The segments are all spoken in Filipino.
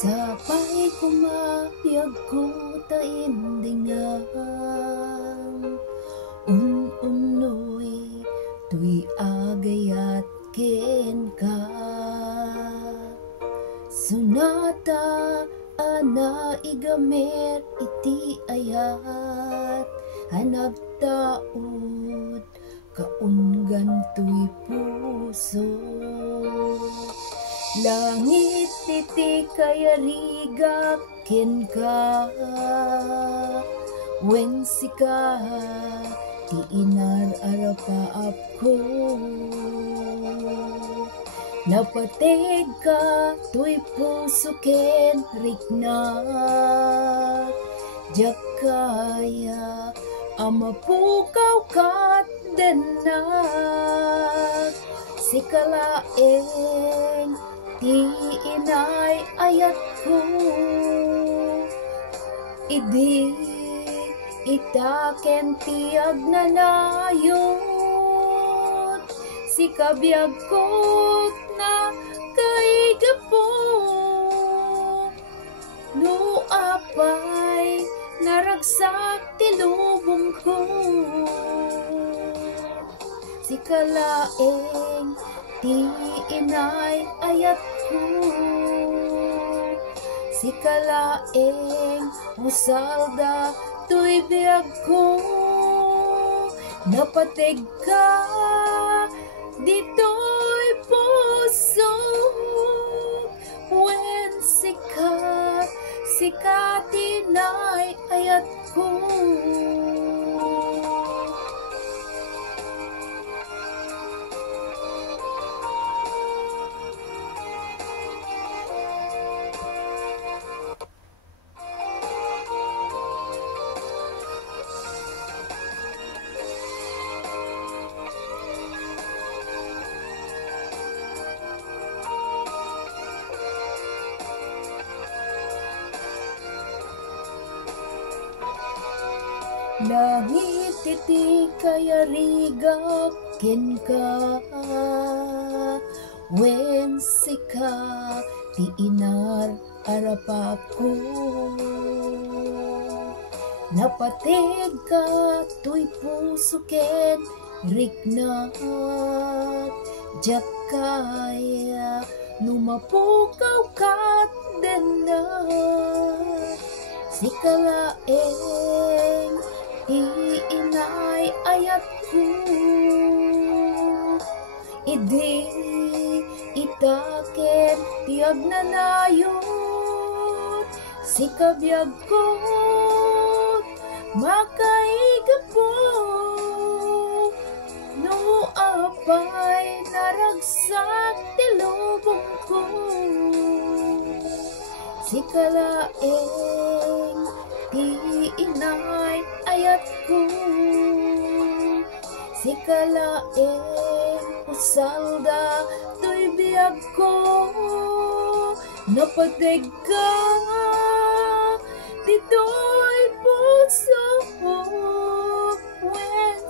Sapay kumapiyag ko ta indingan unoy tuy agayat ken ka sunata ana igamer iti ayat hanagtaod kaungan tuy puso langit iti kayariga ken ka wen sika ti inar arapaap ko napateg ka tuy puso ken riknat jakaya amapukaw kat denak sikalaeng ti inay ayat ko idi itaken tiyag nanayot sikabiyag kot na kaigapo no apay naragsak ti lubong ko sikalaeng ti inay ayat ko sikalaeng usalda tuy biyag ko napateg ka dito'y puso wen sika tinay ayat ko langit iti kayarigak ken ka wen sika ti inar arapap ko napateg ka tuy puso ken riknat jakaya lumapukaw kat denak sikalaeng ti inay ayat ko idi itaken tiyag nanayot sikabiyag kot makaigapo no apay naragsak ti lubong ko sikalaeng ti inay ayat ko sikalaeng usalda tuy biyag ko napateg ka dito'y puso wen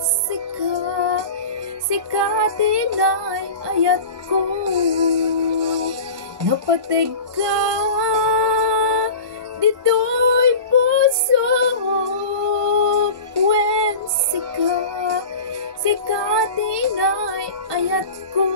sika tinay ayat ko napateg ka dito'y puso wen sika tinay ayat ko